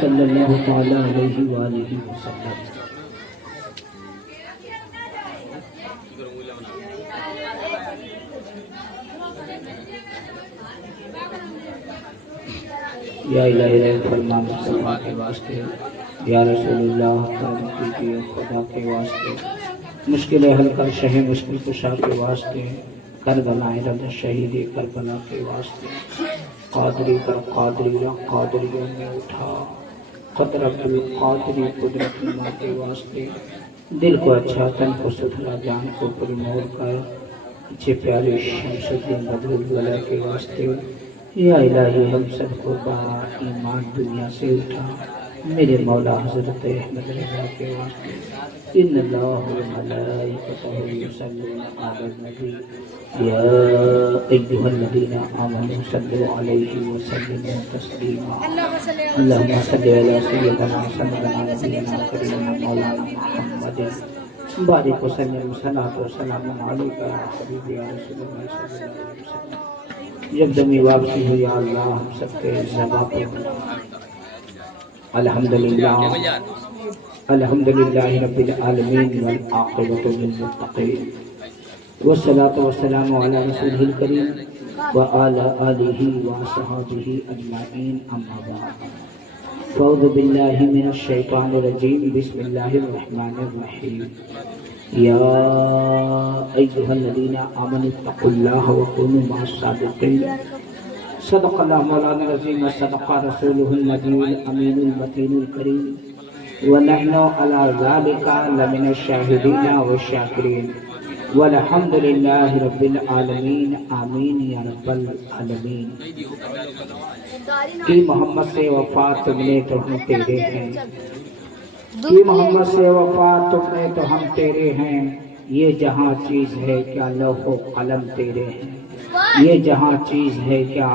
صلی اللہ تعالی علیہ وآلہ وسلم۔ یا الہی فرمان مصطفیٰ کے واسطے، یا رسول اللہ کرم کیجیے خدا کے واسطے، مشکل حل کر شہ مشکل کشا کے واسطے، کربلا رد شہید کربلا کے واسطے، قادری کر قادری را قادریوں میں اٹھا، قدرت القادری قدرت اللہ کے واسطے، دل کو اچھا تن کو ستھرا جان کو پرمور کر، اچھے پیارے شمس الدین بدر الولا کے واسطے، یا الہی ہم سب کو با ایمان دنیا سے اٹھا، میرے مولا حضرت احمد رضا کے واسطے، ان اللہ و ملائکتہ یصلون علی النبی یا ایھا الذین آمنوا صلوا علیہ وسلموا تسلیما، اللہم صل علی سیدنا سیدنا نبینا کریمنا مولانا محمد بارک وسلم صلاۃ و سلام علیک یا حبیبی یا رسول اللہ صلی اللہ علیہ وسلم۔ جب دمی واپسی ہوئی اللہ ہم سب کے زباں پر الحمدللہ الحمدللہ رب العالمین والعاقبۃ للمتقین، والصلاۃ والسلام علی رسولہ الکریم وعلی آلہ وصحبہ اجمعین، اما بعد، فاعوذ باللہ من الشیطان الرجیم، بسم اللہ الرحمن الرحیم، یا ایھا الذین آمنوا اتقوا اللہ وکونوا مع الصادقین، صدق اللہ مولانا العظیم وصدق رسولہ النبی الامین المتین الکریم، ونحن علی ذلک لمن الشاہدین والشاکرین، والحمد للہ رب العالمین، آمین یا رب العالمین۔ کہ محمد سے وفا تم نے تو ہم تیرے ہیں، کہ محمد سے وفا تم نے تو ہم تیرے ہیں، یہ جہاں چیز ہے کیا لوح و قلم تیرے ہیں، یہ جہاں چیز ہے کیا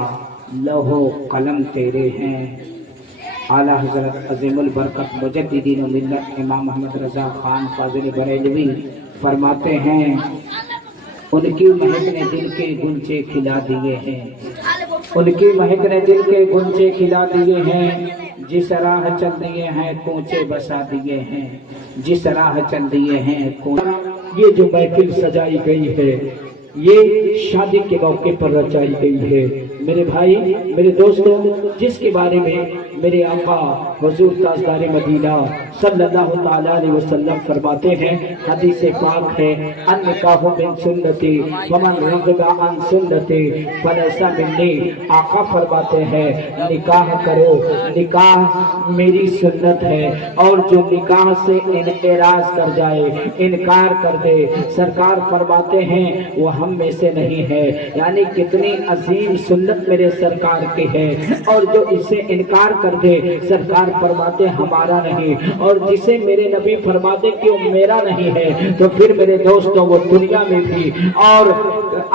لوح و قلم تیرے ہیں۔ اعلیٰ حضرت عظیم البرکت مجددین ملت امام محمد رضا خان فاضل بریلوی فرماتے ہیں، ان کی مہک نے دل کے گنچے کھلا دیے ہیں، ان کی مہک نے دل کے گنچے کھلا دیے ہیں، جس راہ چل دیے ہیں کوچے بسا دیے ہیں، جس راہ چل دیے ہیں یہ جو محفل سجائی گئی ہے، یہ شادی کے موقع پر رچائی گئی ہے۔ میرے بھائی میرے دوستوں، جس کے بارے میں میرے آقا حضور تاجدار مدینہ صلی اللہ تعالیٰ علیہ وسلم فرماتے ہیں، حدیث پاک ہے، النکاح من سنتی ومن رغب عن سنتی فلیس منی۔ آقا فرماتے ہیں نکاح کرو، نکاح میری سنت ہے، اور جو نکاح سے اعراض کر جائے، انکار کر دے، سرکار فرماتے ہیں وہ ہم میں سے نہیں ہے۔ یعنی کتنی عظیم سنت میرے سرکار کی ہے، اور جو اسے انکار کر دے سرکار فرماتے ہمارا نہیں، اور جسے میرے نبی فرماتے کہ وہ میرا نہیں ہے، تو پھر میرے دوستوں وہ دنیا میں بھی اور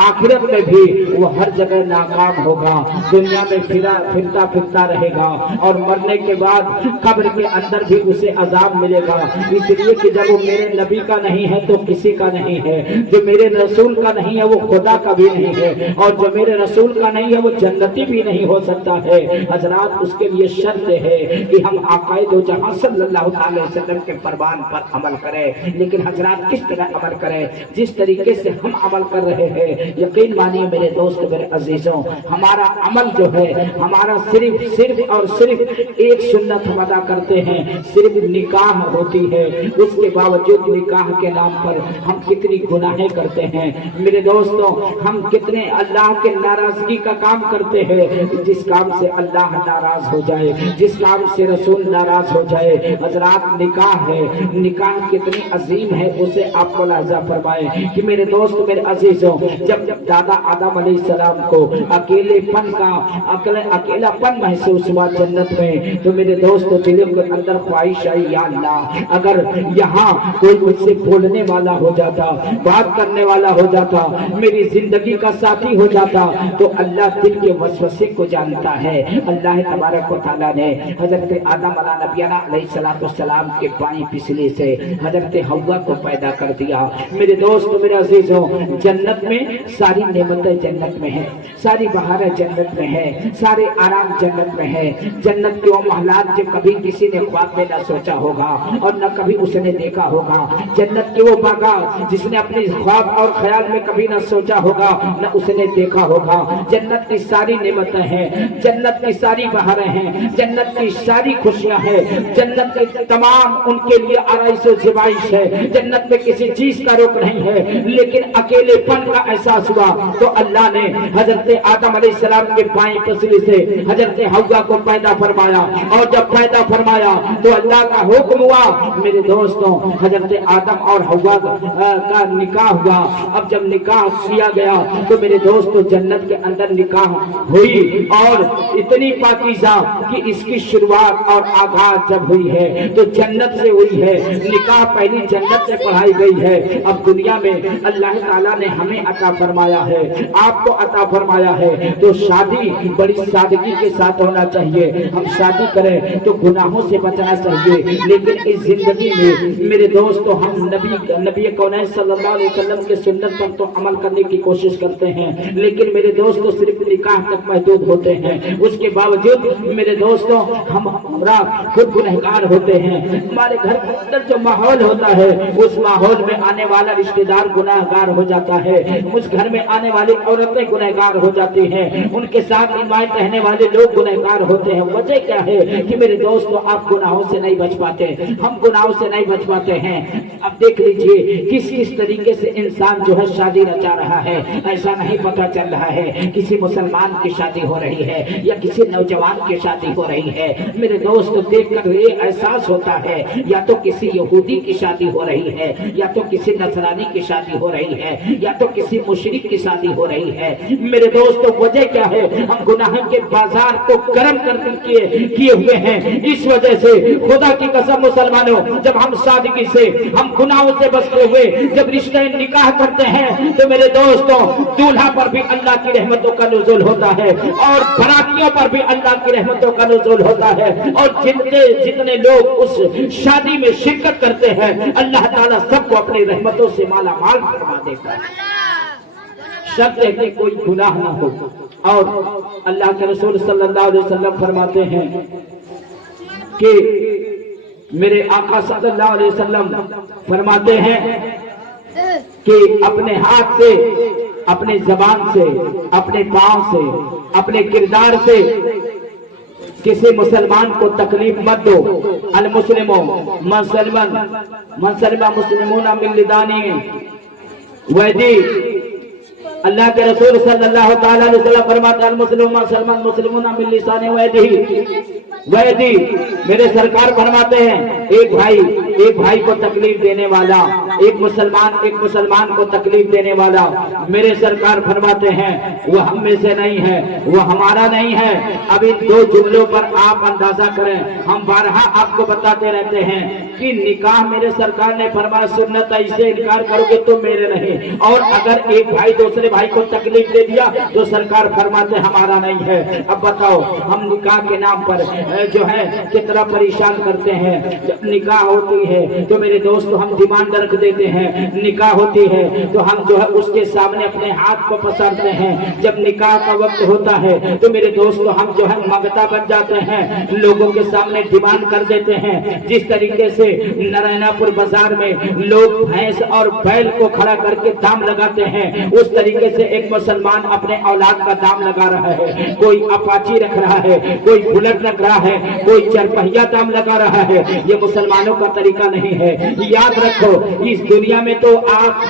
آخرت میں بھی وہ ہر جگہ ناکام ہوگا، دنیا میں پھرتا پھرتا رہے گا، اور مرنے کے بعد قبر کے اندر بھی اسے عذاب ملے گا، اس لیے کہ جب وہ میرے نبی کا نہیں ہے تو کسی کا نہیں ہے، جو میرے رسول کا نہیں ہے وہ خدا کا بھی نہیں ہے، اور جو میرے رسول کا نہیں ہے وہ جنتی بھی نہیں ہو سکتا ہے۔ حضرات اس کے لیے شرط ہے کہ ہم آقا دو جہاں صلی اللہ علیہ وسلم کے فرمان پر عمل کریں، لیکن حضرات کس طرح عمل کریں؟ جس طریقے سے ہم عمل کر رہے ہیں، یقین مانیے میرے دوست میرے عزیزوں، ہمارا عمل جو ہے ہمارا صرف اور صرف ایک سنت ہم ادا کرتے ہیں، صرف نکاح ہوتی ہے، اس کے باوجود نکاح کے نام پر ہم کتنی گناہیں کرتے ہیں۔ میرے دوستوں ہم کتنے اللہ کے ناراضگی کا کام کرتے ہیں، جس کام سے اللہ ناراض ہو جائے، جس کام سے رسول ناراض ہو جائے۔ حضرات نکاح ہے، نکاح کتنی عظیم ہے اسے آپ کو لحظہ فرمائے کہ میرے دوست میرے عزیزوں، جب دادا آدم علیہ السلام کو اکیلا پن محسوس ہوا جنت میں، تو میرے دوست دل کے اندر خواہش آئی، یا اللہ اگر یہاں کوئی مجھ سے بولنے والا ہو جاتا، بات کرنے والا ہو جاتا، میری زندگی کا ساتھی ہو جاتا، تو اللہ دل کے وسوسے کو جانتا ہے، اللہ تبارک و تعالیٰ ताला ने हजरत आदम अलैहिस्सलाम के बाईं पिछले से हजरत हव्वा को पैदा कर दिया। मेरे दोस्त मेरे अजीजों, जन्नत में सारी नेमतें जन्नत में है, सारी बहारें जन्नत में है, सारे आराम जन्नत में है। जन्नत के वो महलात जो कभी किसी ने ख्वाब में न सोचा होगा और न कभी उसने देखा होगा। जन्नत के वो बागात जिसने अपने ख्वाब और ख्याल में कभी न सोचा होगा न उसने देखा होगा। जन्नत की सारी नेमतें हैं, जन्नत की सारी बहारें हैं, जन्नत की सारी खुशियां हैं, जन्नत के तमाम उनके लिए आराइश और ज़िबाइश है। जन्नत में किसी चीज का रोक नहीं है, लेकिन अकेलेपन का एहसास हुआ तो अल्लाह ने हजरत आदम अलैहिस्सलाम के बाईं पसली से हजरत हव्वा को पैदा फरमाया। और जब पैदा फरमाया तो अल्लाह का हुक्म हुआ मेरे दोस्तों, हजरत आदम और हव्वा का निकाह हुआ। अब जब निकाह किया गया तो मेरे दोस्तों जन्नत के अंदर निकाह हुई और इतनी पाकीज़ा कि इसकी शुरुआत और आगाज जब हुई है तो जन्नत से हुई है। निकाह पहली जन्नत से पढ़ाई गई है। अब दुनिया में अल्लाह ताला ने हमें अता फरमाया है, आपको अता फरमाया है, तो शादी बड़ी सादगी के साथ होना चाहिए। हम शादी करें तो गुनाहों से बचना चाहिए, लेकिन इस जिंदगी में मेरे दोस्तों हम नबी कौनैन सल्लल्लाहु अलैहि वसल्लम के सुन्नत पर तो अमल करने की कोशिश करते हैं, लेकिन मेरे दोस्तों सिर्फ निकाह तक महदूद होते हैं। उसके बावजूद मेरे दोस्तों हम खुद गुनहगार होते हैं। हमारे घर के अंदर जो माहौल होता है उस माहौल में आने वाला रिश्तेदार गुनहगार हो जाता है, उस घर में आने वाली औरतें गुनहगार हो जाती हैं, उनके साथ इमामत रहने वाले लोग गुनहगार होते हैं। वजह क्या है कि मेरे दोस्तों आप गुनाहों से नहीं बच पाते, हम गुनाहों से नहीं बच पाते हैं। अब देख लीजिए किस तरीके से इंसान जो है शादी रचा रहा है। ऐसा नहीं पता चल रहा है किसी मुसलमान की शादी हो रही है या किसी नौजवान की शादी हो रही है। मेरे दोस्त देखकर ये एहसास होता है या तो किसी यहूदी की शादी हो रही है, या तो किसी नसरानी की शादी हो रही है, या तो किसी मुशरिक की शादी हो रही है। मेरे दोस्तों वजह क्या है? हम गुनाह के बाजार को गर्म कर किए हुए हैं। इस वजह से खुदा की कसम मुसलमानों, जब हम सादगी से हम गुनाहों से बचते हुए जब रिश्ते निकाह करते हैं तो मेरे दोस्तों दूल्हा पर भी अल्लाह की रहमतों का नुज़ूल होता है और बरातियों पर भी अल्लाह की रहमतों का नुज़ूल होता है। और जितने लोग उस शादी में शिरकत करते हैं अल्लाह ताला सबको अपनी रहमतों से माला माल फरमा देता है। शर्त है कि कोई गुनाह ना हो। और अल्लाह के रसूल सल्लल्लाहु अलैहि वसल्लम फरमाते हैं कि मेरे आका सल्लल्लाहु अलैहि वसल्लम फरमाते हैं कि अपने हाथ से, अपने जबान से, अपने पांव से, अपने किरदार से किसी मुसलमान को तकलीफ मत दो। अल मुस्लिमों मुस्लिमूना मिन लिसानी वैदी। अल्लाह के रसूल सल्लल्लाहु ताला अलैहि वसल्लम फरमाते हैं मुस्लिमूना मिन लिसानी वैदी। मेरे सरकार फरमाते हैं एक भाई को तकलीफ देने वाला, एक मुसलमान को तकलीफ देने वाला, मेरे सरकार फरमाते हैं वो हम में से नहीं है, वो हमारा नहीं है। अब इन दो जुमलों पर आप अंदाजा करें। हम बारहा आपको बताते रहते हैं कि निकाह मेरे सरकार ने फरमाया सुन्नत, ऐसे इनकार करोगे तो मेरे नहीं। और अगर एक भाई दूसरे भाई को तकलीफ दे दिया तो सरकार फरमाते हमारा नहीं है। अब बताओ हम निकाह के नाम पर जो है कितना परेशान करते हैं। जब निकाह होती है तो मेरे दोस्तों हम डिमांड रख देते हैं। निकाह होती है तो हम जो है उसके सामने अपने हाथ को पसारते हैं। जब निकाह का वक्त होता है तो मेरे दोस्तों हम जो है मंगता बन जाते हैं, लोगों के सामने डिमांड कर देते हैं। जिस तरीके से नारायणपुर बाजार में लोग भैंस और बैल को खड़ा करके दाम लगाते हैं, उस तरीके से एक मुसलमान अपने औलाद का दाम लगा रहा है। कोई अपाची रख रहा है, कोई बुलेट रख रहा है, कोई चरपहिया दाम लगा रहा है। ये मुसलमानों का तरीका नहीं है। याद रखो इस दुनिया में तो आप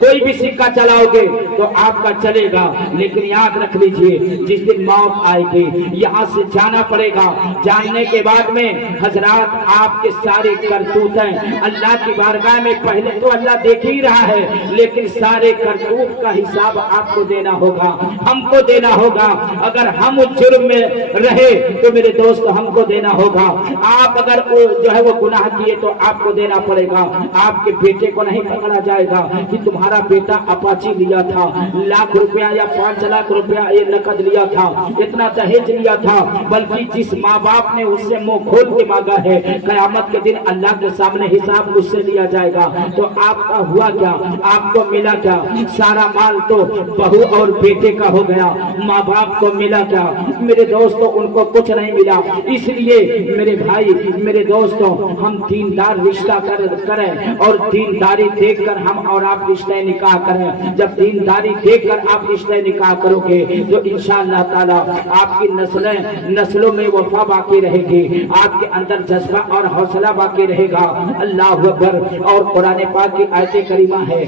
कोई भी सिक्का चलाओगे तो आपका चलेगा, लेकिन याद रख लीजिए जिस दिन मौत आएगी यहाँ से जाना पड़ेगा। जानने के बाद में हजरात आपके सारे करतूतें अल्लाह की बारगाह में पहले तो अल्लाह देख ही रहा है, लेकिन सारे करतूत का हिसाब आपको देना होगा, हमको देना होगा। अगर हम उस जुर्म में रहे तो मेरे दोस्त हमको देना होगा। आप अगर जो है वो गुनाह किए तो आपको देना पड़ेगा। आपके बेटे को नहीं पकड़ा जाएगा कि तुम्हारे तुम्हारा बेटा अपाची लिया था, लाख रुपया या 5 लाख रुपया ये नकद लिया था, इतना दहेज लिया था, बल्कि जिस माँ बाप ने उससे मुंह खोल के मांगा है, कयामत के दिन अल्लाह के सामने हिसाब मुझसे लिया जाएगा। तो आपका हुआ क्या, आपको मिला क्या? सारा माल तो बहू और बेटे का हो गया, माँ बाप को मिला क्या? मेरे दोस्तों उनको कुछ नहीं मिला। इसलिए मेरे भाई, मेरे दोस्तों, हम दीनदार रिश्ता करें और दीनदारी देखकर हम और आप रिश्ते निकाह करें। जब दीनदारी देखकर आप रिश्ते निकाह करोगे तो इंशाअल्लाह ताला आपकी नस्लों में वफा बाकी रहेगी, आपके अंदर जज्बा और हौसला बाकी रहेगा। अल्लाह अकबर। और कुरान पाक की आयत करीमा है,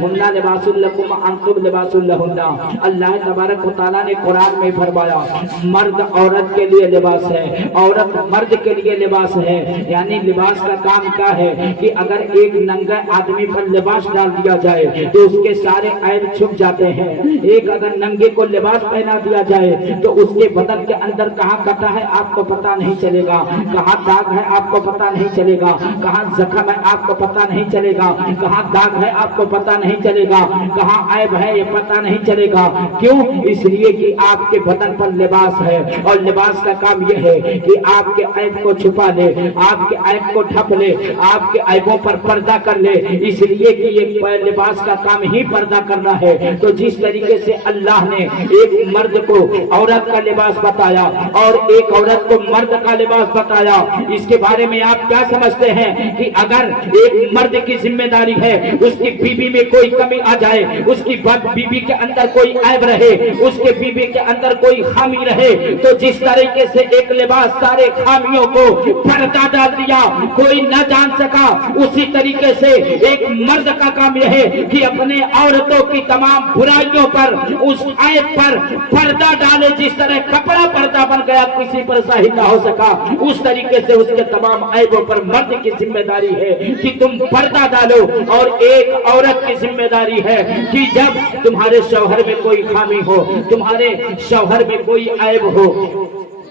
हुन्ना लिबासुल लकुम अंतुम लिबासुल लहुन्ना। अल्लाह तबारक व तआला ने कुरान में फरमाया, मर्द औरत के लिए लिबास है, औरत मर्द के लिए लिबास है। यानी लिबास का काम क्या है कि अगर एक नंगे आदमी पर लिबास डाल दिया जाए तो उसके सारे ऐब छुप जाते हैं। एक अगर नंगे को लिबास पहना दिया जाए तो उसके बदन के अंदर कहाँ कटा है आपको पता नहीं चलेगा, कहाँ दाग है आपको पता नहीं चलेगा, कहाँ जख्म है आपको पता नहीं चलेगा, कहाँ दाग है आपको पता नहीं चलेगा, कहाँ ऐब है ये पता नहीं चलेगा। क्यों? इसलिए कि आपके बदन पर लिबास है और लिबास का काम यह है कि आपके ऐब को छुपा ले, आपके ऐब को ढक ले, आपके ऐबों पर पर्दा कर ले। इसलिए कि ये लिबास का काम ही पर्दा करना है। तो जिस तरीके से अल्लाह ने एक मर्द को औरत का लिबास बताया और एक औरत को मर्द का लिबास बताया, इसके बारे में आप क्या समझते हैं कि अगर एक मर्द की जिम्मेदारी है उसकी बीवी में कोई कमी आ जाए, उसकी बीवी के अंदर कोई ऐब रहे, उसके बीवी के अंदर कोई खामी रहे, तो जिस तरीके से एक लिबास सारे खामियों को पर्दा डाल दिया, कोई न जान सका, उसी तरीके से एक मर्द का काम यह है कि अपने औरतों की तमाम बुराइयों पर, उस ऐब पर पर्दा डाले। जिस तरह कपड़ा पर्दा बन गया, किसी पर जाहिर न हो सका, उस तरीके से उसके तमाम ऐबों पर मर्द की जिम्मेदारी है कि तुम पर्दा डालो। और एक औरत की जिम्मेदारी है कि जब तुम्हारे शौहर में कोई खामी हो, तुम्हारे शौहर में कोई ऐब हो,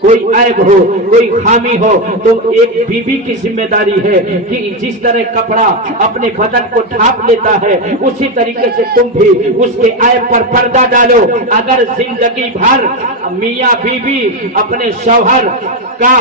कोई ऐब हो, कोई खामी हो, तो एक बीवी की जिम्मेदारी है कि जिस तरह कपड़ा अपने बदन को ढांप लेता है, उसी तरीके से तुम भी उसके ऐब पर पर्दा डालो। अगर जिंदगी भर मियाँ बीवी अपने शौहर का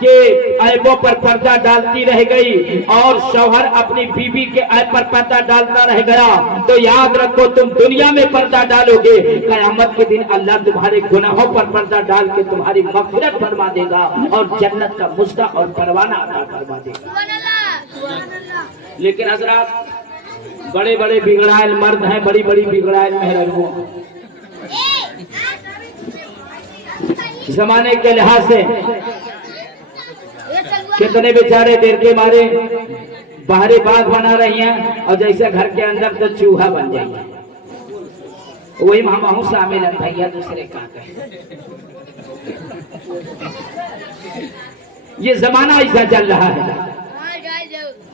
के ऐबों पर पर्दा डालती रह गई और शौहर अपनी बीवी के ऐब पर पर्दा डालता रह गया, तो याद रखो तुम दुनिया में पर्दा डालोगे, कयामत के दिन अल्लाह तुम्हारे गुनाहों पर पर्दा डाल के तुम्हारी मग़फ़िरत फरमा देगा और जन्नत का मुस्ता और परवाना अता फरमा देगा। लेकिन हजरात, बड़े बड़े बिगड़ायल मर्द हैं, बड़ी बड़ी बिगड़ायल मेहरानों, जमाने के लिहाज से कितने बेचारे देर के मारे बाहरी बाग बना रही हैं और जैसे घर के अंदर तो चूहा बन जाएगा। वही हम शामिल है भैया, दूसरे का ये जमाना ऐसा चल रहा है।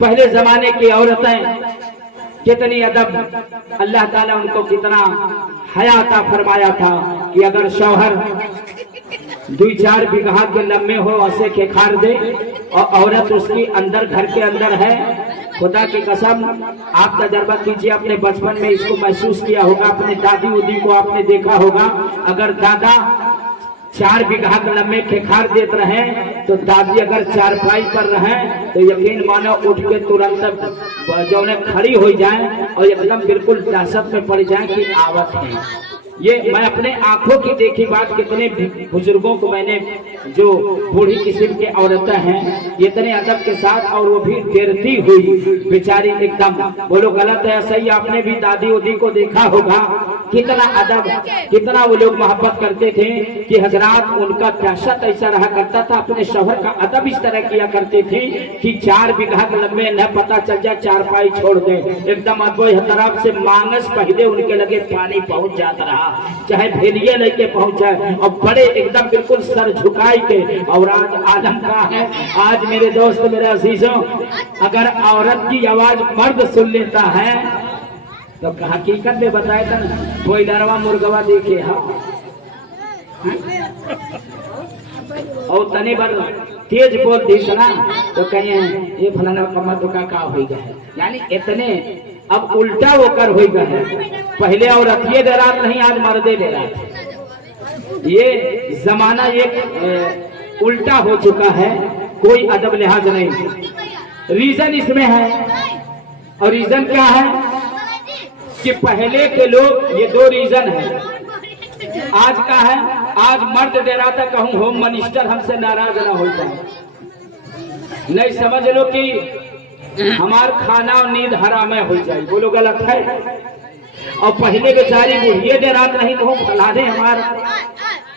पहले जमाने की औरतें कितनी अदब, अल्लाह ताला उनको कितना हया अता फरमाया था कि अगर शौहर 2-4 बीघा के लम्बे हो ऐसे के खार दे और औरत उसकी अंदर घर के अंदर है, खुदा की कसम आप तजर्बा कीजिए, अपने बचपन में इसको महसूस किया होगा, अपने दादी उदी को आपने देखा होगा। अगर दादा 4 बीघा के लम्बे खेखार देते रहे तो दादी अगर चारपाई पर रहे तो यकीन मानो उठ के तुरंत जो खड़ी हो जाए और एकदम बिल्कुल दहशत में पड़ जाए कि आवत है। ये मैं अपने आंखों की देखी बात, कितने बुजुर्गों को मैंने, जो बूढ़ी किस्म के औरतें हैं, इतने अदब के साथ, और वो भी डरती हुई बेचारी एकदम, बोलो गलत है सही, आपने भी दादी उदी को देखा होगा, कितना अदब, कितना वो लोग मोहब्बत करते थे कि हजरात उनका दहशत ऐसा रहा करता था, अपने शौहर का अदब इस तरह किया करते थे कि 4 बीघा के लंबे न पता चल जाए चारपाई छोड़ दे, एकदम अदब तरफ से मांगस पहले उनके लगे पानी पहुंच जाता रहा, चाहे भेलिए लेके पहुंच जाए, और बड़े एकदम बिल्कुल सर झुकाई के। और आज आलम का है, आज मेरे दोस्त मेरे अजीजों, अगर औरत की आवाज मर्द सुन लेता है तो हकीकत में बताया था ना, कोई डरवा मुर्गवा देखे हाँ, और तने बार तेज बोल दी ना तो कहीं ये फलाना कमा तो का हो गया है। यानी इतने अब उल्टा होकर हो गया है। पहले औरतिये दे रात नहीं, आज मर्दे दे रात। ये जमाना एक उल्टा हो चुका है, कोई अदब लिहाज नहीं। रीजन इसमें है, और रीजन क्या है कि पहले के लोग, ये दो रीजन है। आज का है, आज मर्द दे रहा था कहूँ होम मिनिस्टर हमसे नाराज ना हो जाए, नहीं समझ लो कि हमार खाना और नींद हराम हो जाए, बोलो गलत है। और पहले बेचारी बुढ़िए दे रात नहीं कहूँ फलाने हमार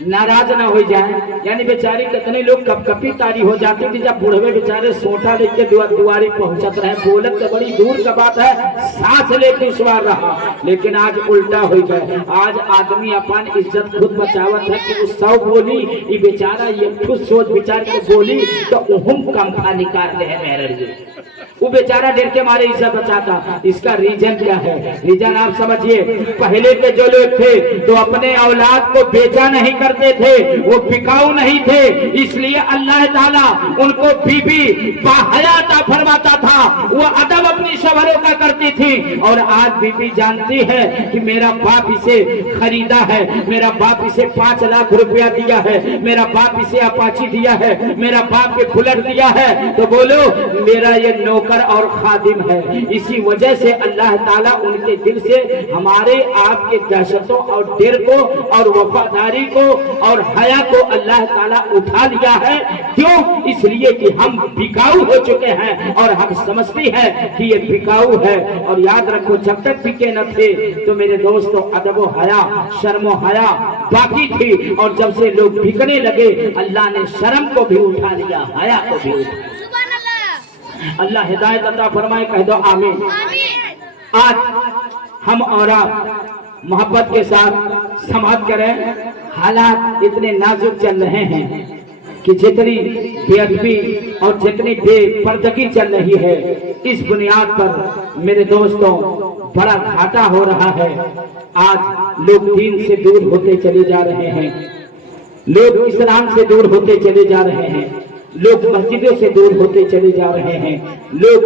नाराज ना हो जाए, यानी बेचारी कितने लोग कपकपी तारी हो जाती थी जब बुढ़वे बेचारे सोटा लेके दुआरी पहुंचत रहे। बोलत तो बड़ी दूर का बात है, सांस लेके सवार रहा। लेकिन आज उल्टा हो गए, आज आदमी अपन इज्जत खुद बचावत है कि 100 बोली, ये बेचारा ये खुद सोच विचार के बोली तो उहुम कम खा निकाल है मेरे लिए, वो बेचारा डर के मारे इज्जत बचाता। इसका रीजन क्या है? रीजन आप समझिए, पहले के जो लोग थे तो अपने औलाद को बेचा नहीं करते थे, वो बिकाऊ नहीं थे, इसलिए अल्लाह ताला उनको बीबी बाहयाता फरमाता था, वो अदब अपनी शौहरों का करती थी। और आज बीबी जानती है कि मेरा बाप इसे खरीदा है, मेरा बाप इसे 5 लाख रुपया दिया है, मेरा बाप इसे अपाची दिया है, मेरा बाप ये बुलेट दिया है, तो बोलो मेरा ये नौकर और खादिम है। इसी वजह से अल्लाह ताला उनके दिल से हमारे आपके दहशतों और डर को और वफादारी को और हया को अल्लाह ताला उठा लिया है। क्यों? इसलिए कि हम बिकाऊ हो चुके हैं और हम समझते हैं कि ये बिकाऊ है। और याद रखो, जब तक बिके न थे तो मेरे दोस्तों अदब व हया, शर्म व हया बाकी थी, और जब से लोग बिकने लगे अल्लाह ने शर्म को भी उठा लिया, हया को भी उठा। अल्लाह हिदायत अता फरमाए, कह दो आमीन। आज हम और आप मोहब्बत के साथ समाज करें। हालात इतने नाजुक चल रहे हैं कि जितनी बेअदबी और जितनी बेपर्दगी चल रही है, इस बुनियाद पर मेरे दोस्तों बड़ा घाटा हो रहा है। आज लोग दीन से दूर होते चले जा रहे हैं, लोग इस्लाम से दूर होते चले जा रहे हैं, लोग मस्जिदों से दूर होते चले जा रहे हैं, लोग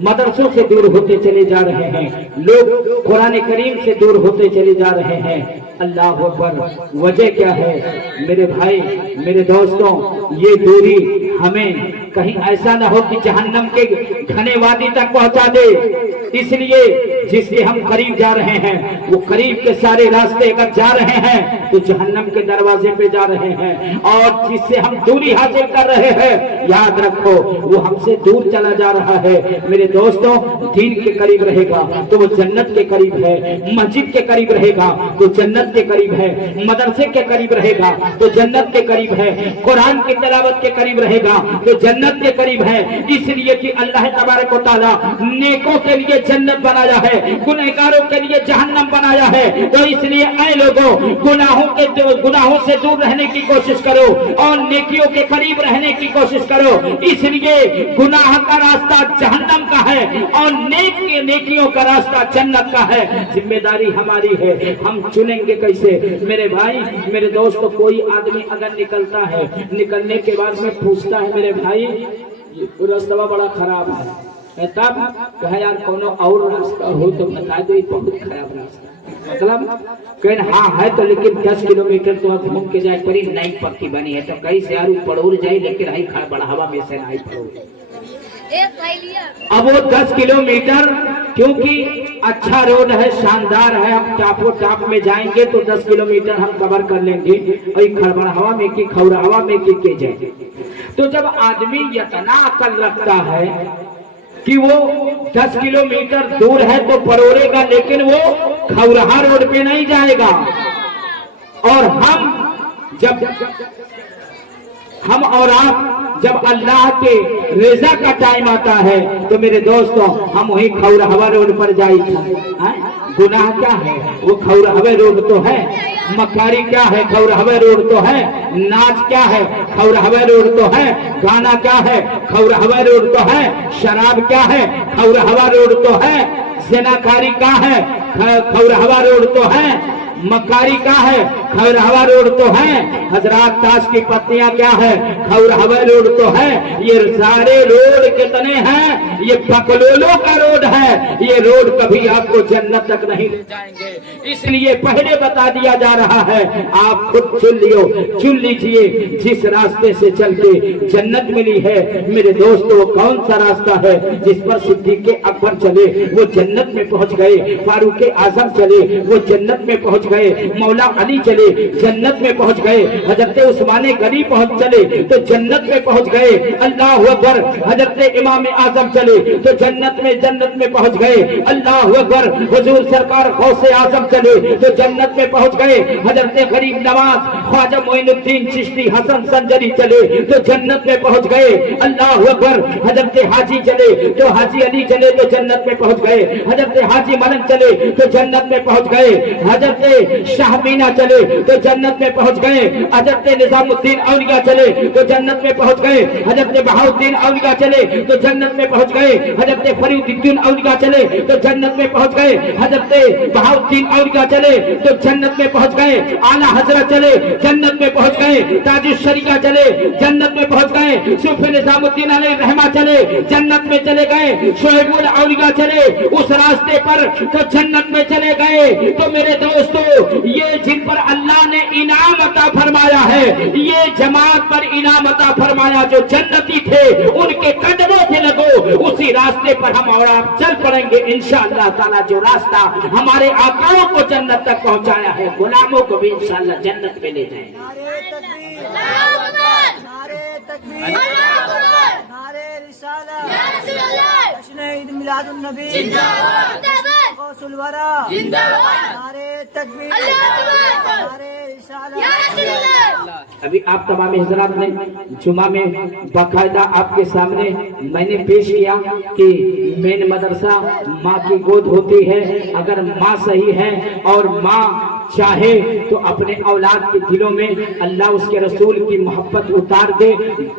मदरसों से दूर होते चले जा रहे हैं, लोग कुरान करीम से दूर होते चले जा रहे हैं। अल्लाह अकबर। वजह क्या है मेरे भाई, मेरे दोस्तों? ये दूरी हमें कहीं ऐसा ना हो कि जहन्नम के घने वादी तक पहुंचा दे। इसलिए जिसके हम करीब जा रहे हैं, वो करीब के सारे रास्ते अगर जा रहे हैं तो जहन्नम के दरवाजे पे जा रहे हैं, और जिससे हम दूरी हासिल कर रहे हैं, याद रखो वो हमसे दूर चला जा रहा है। मेरे दोस्तों, दीन के करीब रहेगा तो वो जन्नत के करीब है, मस्जिद के करीब रहेगा तो जन्नत के करीब है, मदरसे के करीब रहेगा तो जन्नत के करीब है, कुरान की तिलावत के करीब रहेगा तो जन्नत के करीब है। इसलिए कि अल्लाह तबारक व तआला नेकों के लिए जन्नत बनाया है, गुनहगारों के लिए जहन्नम बनाया है। तो इसलिए ऐ लोगों, गुनाहों से दूर रहने की कोशिश करो और नेकियों के करीब रहने की कोशिश करो। इसलिए गुनाह का रास्ता जहन्नम का है और नेकियों का रास्ता जन्नत का है। जिम्मेदारी हमारी है, हम चुनेंगे कैसे? मेरे भाई, मेरे दोस्त, कोई आदमी अगर निकलता है, निकलने के बाद में पूछता है मेरे भाई रास्ता बड़ा खराब है, तब कहे यार कोनो और रास्ता हो तो बता दो, बहुत खराब रास्ता। मतलब कहीं हाँ है तो, लेकिन 10 किलोमीटर तो अब घूम के जाए पड़ी, नई पक्की बनी है तो कहीं से यार पड़ोर जाए, लेकिन आई बढ़ावा में से नहीं पड़ोर। अब वो 10 किलोमीटर क्योंकि अच्छा रोड है, शानदार है, हम टापो टाप में जाएंगे तो 10 किलोमीटर हम कवर कर लेंगे, और खड़बड़ावा में की खौरावा में की जाएंगे। तो जब आदमी इतना अकल रखता है कि वो 10 किलोमीटर दूर है तो परोरेगा, लेकिन वो खौराहा रोड पे नहीं जाएगा। और हम और आप जब अल्लाह के रज़ा का टाइम आता है तो मेरे दोस्तों हम वही खौराहा रोड पर जाएंगे। गुनाह क्या है? वो खौराहा रोड तो है। मकारी क्या है? खौराहा रोड तो है। नाच क्या है? खौराहा रोड तो है। गाना क्या है? खौराहा रोड तो है। शराब क्या है? खौराहा रोड तो है। ज़िनाकारी क्या है? खौराहा रोड तो है। मकारी क्या है? खैरहवा रोड तो है। हजरात ताश की पत्तियां क्या है? खैरहवा रोड तो है। ये सारे रोड कितने हैं? ये बकलोलों का रोड है। ये रोड कभी आपको जन्नत तक नहीं ले जाएंगे, इसलिए पहले बता दिया जा रहा है, आप खुद चुन लीजिए जिस रास्ते से चल के जन्नत मिली है। मेरे दोस्तों, वो कौन सा रास्ता है जिस पर सिद्दीक़ अकबर चले वो जन्नत में पहुंच गए, फारूक आजम चले वो जन्नत में पहुंच गए, मौला अली चले जन्नत में पहुंच गए, हजरत उस्मान गनी पहुंच चले तो जन्नत में पहुंच गए। अल्लाह अकबर। हजरत इमाम आजम चले तो जन्नत में पहुंच गए। अल्लाह अकबर। हुजूर सरकार गौसे आजम चले तो जन्नत में पहुंच गए। हजरत गरीब नवाज ख्वाजा मोइनुद्दीन चिश्ती हसन संजरी चले तो जन्नत में पहुंच गए। अल्लाह अकबर। हजरत हाजी चले तो हाजी अली चले तो जन्नत में पहुंच गए। हजरत हाजी मलंग चले तो जन्नत में पहुंच गए। हजरत शाह मीना चले तो जन्नत में पहुंच गए। हजरत निजामुद्दीन औलिया चले तो जन्नत में पहुंच गए। हजरत बहाउद्दीन औलिया चले तो जन्नत में पहुंच गए। हजरत फरीदुद्दीन औलिया चले तो जन्नत में पहुंच गए। हजरत बहाउद्दीन औलिया चले तो जन्नत में पहुंच गए। आला हजरत चले जन्नत में पहुंच गए। ताजुश शरीका चले जन्नत में पहुंच गए। सूफी निजामुद्दीन अलैहि रहमा चले जन्नत में चले गए। शोएबुल औलिया चले उस रास्ते पर तो जन्नत में चले गए। तो मेरे दोस्तों, ये जिन पर अल्लाह ने इनाम अता फरमाया है, ये जमात पर इनाम अता फरमाया, जो जन्नती थे उनके कदमों से लगो, उसी रास्ते पर हम और आप चल पड़ेंगे इंशाअल्लाह ताला। जो रास्ता हमारे आकाओं को जन्नत तक पहुंचाया है, गुलामों को भी इंशाअल्लाह जन्नत में ले जाएंगे। अभी आप तमाम हजरात ने जुमा में बाकायदा आपके सामने मैंने पेश किया कि मेन मदरसा माँ की गोद होती है। अगर माँ सही है और माँ चाहे तो अपने औलाद के दिलों में अल्लाह उसके रसूल की मोहब्बत उतार दे,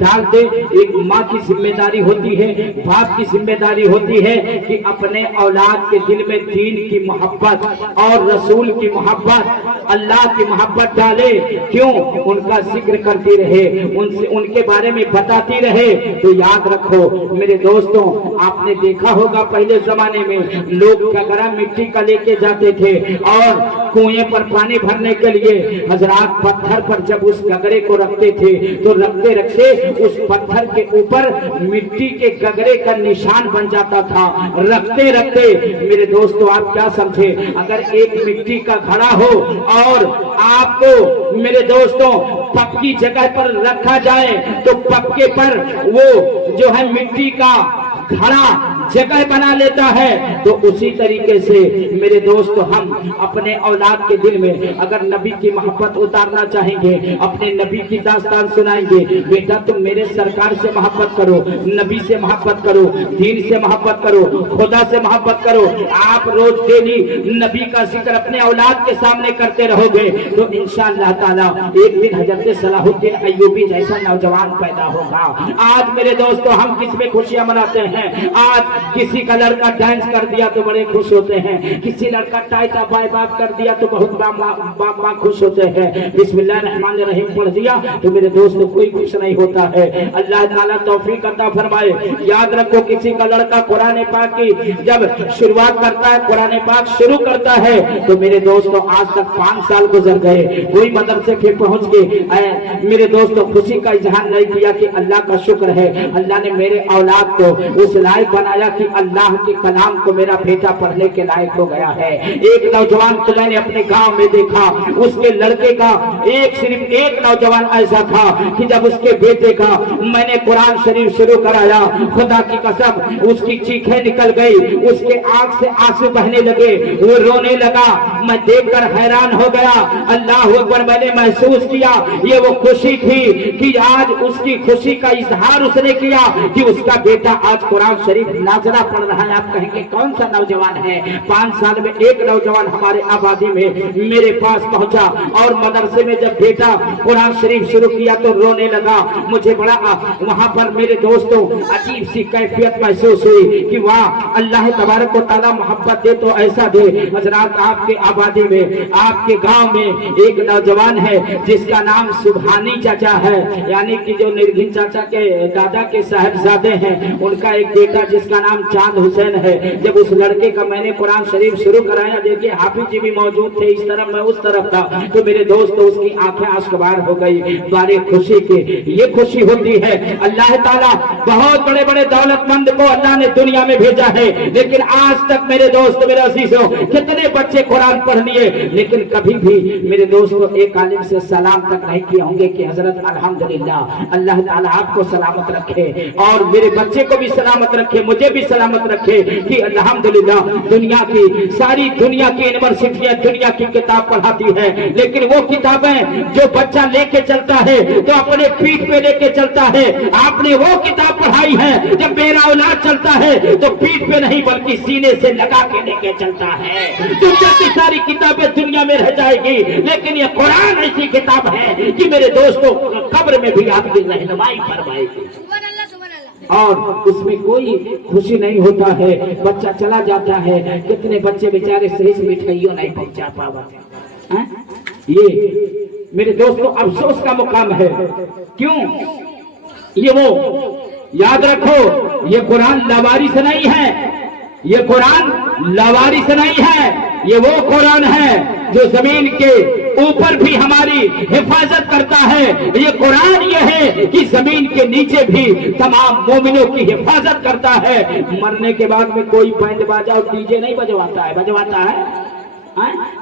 डाल दे। एक माँ की जिम्मेदारी होती है, बाप की जिम्मेदारी होती है कि अपने औलाद के दिल में दीन की मोहब्बत और रसूल की मोहब्बत, अल्लाह की मोहब्बत डाले। क्यों? उनका जिक्र करती रहे, उनसे उनके बारे में बताती रहे। तो याद रखो मेरे दोस्तों, आपने देखा होगा पहले जमाने में लोग गगरा मिट्टी का लेके जाते थे और कुएं पर पानी भरने के लिए हजरात पत्थर पर जब उस गगरे को रखते थे तो रखते रखते उस पत्थर के ऊपर मिट्टी के गगरे का निशान बन जाता था। रखते रखते मेरे दोस्तों, आप क्या समझे, अगर एक मिट्टी का घड़ा हो और आपको मेरे दोस्तों पक्की जगह पर रखा जाए तो पक्के पर वो जो है मिट्टी का घड़ा जगह बना लेता है। तो उसी तरीके से मेरे दोस्त, हम अपने औलाद के दिल में अगर नबी की मोहब्बत उतारना चाहेंगे, अपने नबी की दास्तान सुनाएंगे, बेटा तुम मेरे सरकार से मोहब्बत करो, नबी से मोहब्बत करो, दीन से मोहब्बत करो, खुदा से मोहब्बत करो। आप रोज डेली नबी का जिक्र अपने औलाद के सामने करते रहोगे तो इंशाअल्लाह ताला एक दिन हजरत सलाहुद्दीन अय्यूबी जैसा नौजवान पैदा होगा। आज मेरे दोस्तों, हम किसमें खुशियां मनाते हैं? आज किसी का लड़का डांस कर दिया तो बड़े खुश होते हैं, किसी लड़का टाइटा बाय बाप कर दिया तो बहुत बाप माँ खुश होते हैं, बिस्मिल्लाहिर्रहमानिर्रहीम पढ़ दिया तो मेरे दोस्तों कोई खुश नहीं होता है। अल्लाह ताला तौफीक अता फरमाए। याद रखो, किसी का लड़का कुरान पाक की जब शुरुआत करता है, कुरान पाक शुरू करता है तो मेरे दोस्तों आज तक 5 साल गुजर गए, कोई मदरसे पे पहुंच के मेरे दोस्तों खुशी का इजहार नहीं किया कि अल्लाह का शुक्र है, अल्लाह ने मेरे औलाद को उस लायक बनाया कि अल्लाह के कलाम को मेरा बेटा पढ़ने के लायक हो गया है। एक नौजवान को मैंने अपने गांव में देखा, उसके लड़के का सिर्फ एक नौजवान ऐसा था कि जब उसके बेटे का मैंने कुरान शरीफ शुरू कराया, खुदा की कसम उसकी चीखें निकल गई, उसके आंख से आंसू बहने लगे, वो रोने लगा। मैं देखकर हैरान हो गया। अल्लाह अकबर, मैंने महसूस किया ये वो खुशी थी कि आज उसकी खुशी का इजहार उसने किया कि उसका बेटा आज कुरान शरीफ नाजरा पढ़ रहा है। आप कहेंगे कौन सा नौजवान है? 5 साल में एक नौजवान हमारे आबादी में मेरे पास पहुंचा और मदरसे में जब बेटा कुरान शरीफ शुरू किया तो रोने लगा। मुझे बड़ा वहां पर मेरे दोस्तों अजीब सी कैफियत महसूस हुई कि वाह, अल्लाह तबारक व तआला मोहब्बत दे तो ऐसा दे। हजरात, आपके आबादी में, आपके गांव में एक नौजवान है जिसका नाम सुभानी चाचा है, यानी कि जो निर्घिन चाचा के दादा के साहबजादे हैं, उनका एक बेटा जिसका नाम चांद हुसैन है। जब उस लड़के का मैंने कुरान शरीफ शुरू कराया, देखिए हाफिज जी भी मौजूद थे, इस तरफ मैं उस तरफ था, तो मेरे दोस्त उसकी आंखें आश्कबार हो गई बारे खुशी के। ये खुशी होती है, अल्लाह ताला बहुत बड़े बड़े दौलतमंद को अल्लाह ने दुनिया में भेजा है, लेकिन आज तक मेरे दोस्त, मेरे अजीजों, कितने बच्चे कुरान पढ़ लिए, लेकिन कभी भी मेरे दोस्तों एक आलिम से सलाम तक नहीं किए होंगे कि हजरत अल्हम्दुलिल्लाह, अल्लाह ताला आपको सलामत रखे और मेरे बच्चे को भी सलामत रखे, मुझे भी सलामत रखे कि अल्हम्दुलिल्लाह दुनिया की, सारी दुनिया की यूनिवर्सिटियां दुनिया की किताब पढ़ाती है, लेकिन वो किताबें जो बच्चा लेके चलता है तो अपने पीठ पे लेके चलता है। आपने वो किताब पढ़ाई है, जब मेरा औलाद चलता है तो पीठ पे नहीं बल्कि सीने से लगा के लेके चलता है। दुनिया की सारी किताबें दुनिया में रह जाएगी, लेकिन ये कुरान ऐसी किताब है कि मेरे दोस्तों कब्र में भी आपकी रहनुमाई फरमाएगी और उसमें कोई खुशी नहीं होता है। बच्चा चला जाता है, कितने बच्चे बेचारे सही से मिठाइयों नहीं पहुंचा पाते हैं। ये मेरे दोस्तों अफसोस का मुकाम है। क्यों? ये वो याद रखो, ये कुरान लावारिस नहीं है, ये कुरान लावारिस नहीं है, ये वो कुरान है जो जमीन के ऊपर भी हमारी हिफाजत करता है। ये कुरान ये है कि जमीन के नीचे भी तमाम मोमिनों की हिफाजत करता है। मरने के बाद में कोई बैंड बाजा और डीजे नहीं बजवाता है, बजवाता है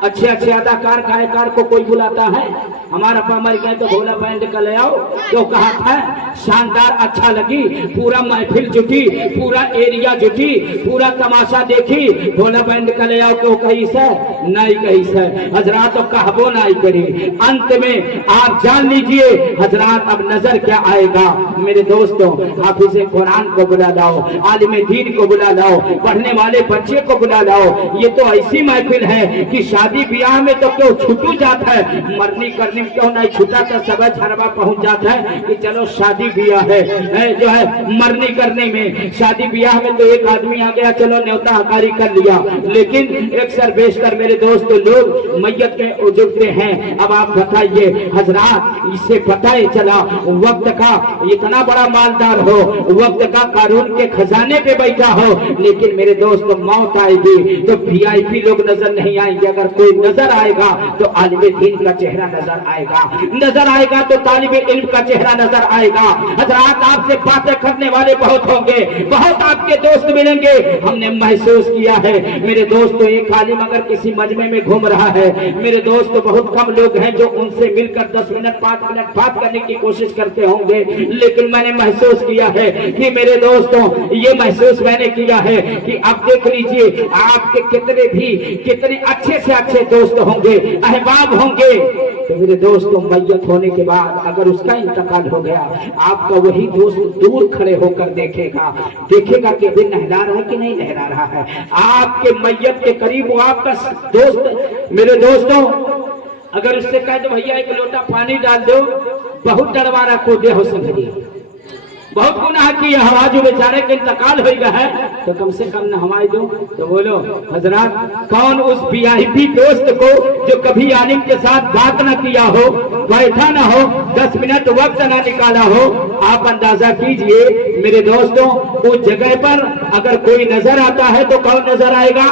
अच्छे अच्छे अदाकार गायकार को कोई बुलाता है। हमारा मर गए तो भोला बैंड का ले आओ, तो कहा था शानदार, अच्छा लगी, पूरा महफिल जुटी, पूरा एरिया जुटी, पूरा तमाशा देखी, भोला बैंड का ले आओ, क्यों कही से नहीं कही से हजरात तो कहबो नहीं करी। अंत में आप जान लीजिए हजरात, अब नजर क्या आएगा मेरे दोस्तों? हाफिज कुरान को बुला लाओ, आलिम दीन को बुला लाओ, पढ़ने वाले बच्चे को बुला लाओ। ये तो ऐसी महफिल है कि शादी ब्याह में तो क्यों छुटू जाता है, मरनी करने में क्यों नहीं छुटा, तो सब झरवा पहुंच जाता है कि चलो शादी ब्याह है जो है मरनी करने में। शादी ब्याह में तो एक आदमी आ गया, चलो न्योता हकारी कर लिया, लेकिन एक सर बेशतर मेरे दोस्त लोग मैयत में उजुड़ते हैं। अब आप बताइए हजरात, इससे पता ही चला वक्त का इतना बड़ा मालदार हो, वक्त का कानून के खजाने पे बैठा हो, लेकिन मेरे दोस्त मौत आएगी तो वीआईपी लोग नजर नहीं आएंगे। अगर कोई नजर आएगा तो आलिम दीन का चेहरा नजर आएगा, नजर आएगा तो तालिब इल्म का चेहरा नजर आएगा। हजरात, आपसे बातें करने वाले बहुत होंगे, बहुत आपके दोस्त मिलेंगे। हमने महसूस किया है मेरे दोस्तों, एक आलिम अगर किसी मजमे में घूम रहा है, मेरे दोस्त बहुत कम लोग हैं जो उनसे मिलकर 10 मिनट 5 मिनट बात करने की कोशिश करते होंगे, लेकिन मैंने महसूस किया है कि मेरे दोस्तों, ये महसूस मैंने किया है कि आप देख लीजिए आपके कितने अच्छे से अच्छे दोस्त होंगे, अहबाब होंगे, तो मेरे दोस्तों मैयत होने के बाद अगर उसका इंतकाल हो गया, आपका वही दोस्त दूर खड़े होकर देखेगा कि अभी नहला रहा है कि नहीं नहला रहा है। आपके मैयत के करीब वो आपका दोस्त, मेरे दोस्तों अगर उससे कहे तो भैया एक लोटा पानी डाल दो, बहुत डरवारा कूदे हो सकती, बहुत गुनाह किया, हवा जो बेचारे के इंतकाल हो गया है तो कम से कम नहवाई दो। तो बोलो हजरात, कौन उस वीआईपी दोस्त को जो कभी आलिम के साथ बात न किया हो, बैठा ना हो, 10 मिनट वक्त ना निकाला हो? आप अंदाजा कीजिए मेरे दोस्तों, उस जगह पर अगर कोई नजर आता है तो कौन नजर आएगा?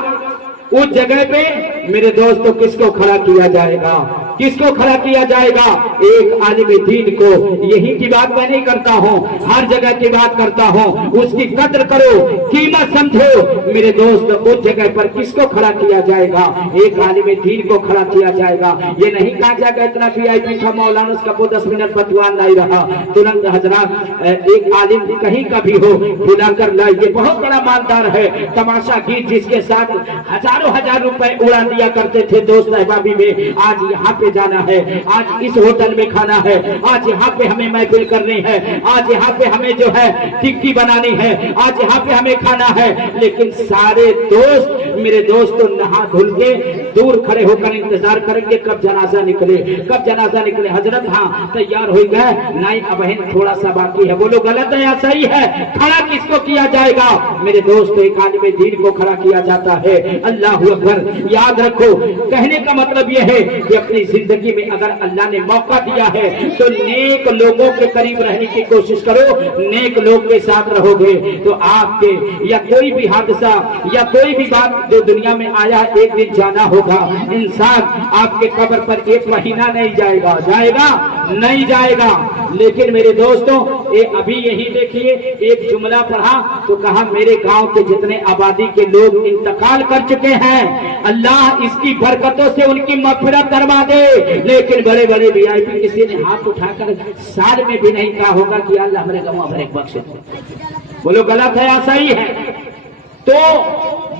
उस जगह पे मेरे दोस्तों किसको खड़ा किया जाएगा? किसको खड़ा किया जाएगा? एक आलिम दीन को। यही की बात मैं नहीं करता हूँ, हर जगह की बात करता हूँ। उसकी कद्र करो, कीमत समझो मेरे दोस्त। उस जगह पर किसको खड़ा किया जाएगा? एक आलिम दीन को खड़ा किया जाएगा। ये नहीं कहा जाएगा इतना वीआईपी था मौलाना, उसका वो 10 मिनट बतवा नहीं रहा, तुरंत हजरात एक आलिम कहीं का भी हो बुला कर लाइए। बहुत बड़ा मालदार है, तमाशा गीत जिसके साथ 1000 हजारों हजार रुपए उड़ा दिया करते थे दोस्त अहबाबी में। आज यहाँ पे जाना है, आज इस होटल में खाना है, आज यहाँ पे हमें महफिल करनी है, आज यहाँ पे हमें जो है टिक्की बनानी है, आज यहाँ पे हमें खाना है। लेकिन सारे दोस्त मेरे दोस्तों नहा धुल के दूर खड़े होकर इंतजार करेंगे कब जनाजा निकले, कब जनाजा निकले। हजरत हाँ तैयार हो गए, नाई बहन थोड़ा सा बाकी है। बोलो गलत है या सही है? खड़ा किसको किया जाएगा? मेरे दोस्तों एक आदमी दीन को खड़ा किया जाता है। अल्लाह अकबर। याद रखो, कहने का मतलब यह है कि अपनी जिंदगी में अगर अल्लाह ने मौका दिया है तो नेक लोगों के करीब रहने की कोशिश करो, नेक लोग के साथ रहोगे तो आपके या कोई भी हादसा या कोई भी बात जो दुनिया में आया एक दिन जाना होगा। इंसान आपके कब्र पर एक महीना नहीं जाएगा, जाएगा नहीं जाएगा। लेकिन मेरे दोस्तों ये अभी यही देखिए, एक जुमला पढ़ा तो कहा मेरे गांव के जितने आबादी के लोग इंतकाल कर चुके हैं, अल्लाह इसकी बरकतों से उनकी मगफिरत करवा दे। लेकिन बड़े बड़े वीआईपी किसी ने हाथ उठाकर साल में भी नहीं कहा होगा कि अल्लाह हमारे गाँव में एक बख्श दे। बोलो गलत है या सही है? तो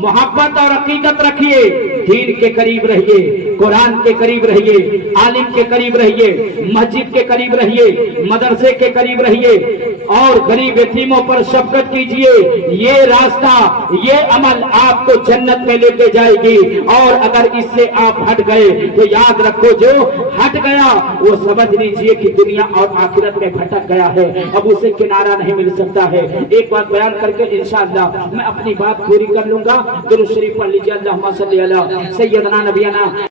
मोहब्बत और अकीदत रखिए, दीन के करीब रहिए, कुरान के करीब रहिए, आलिम के करीब रहिए, मस्जिद के करीब रहिए, मदरसे के करीब रहिए और गरीब यतीमों पर शफकत कीजिए। ये रास्ता, ये अमल आपको जन्नत में लेके जाएगी। और अगर इससे आप हट गए तो याद रखो, जो हट गया वो समझ लीजिए कि दुनिया और आखिरत में भटक गया है, अब उसे किनारा नहीं मिल सकता है। एक बात बयान करके इंशाअल्लाह मैं अपनी बात पूरी कर लूंगा। दुरूद शरीफ पढ़ लीजिए। अल्लाहुम्मा सल्ली अला सय्यदना नबियना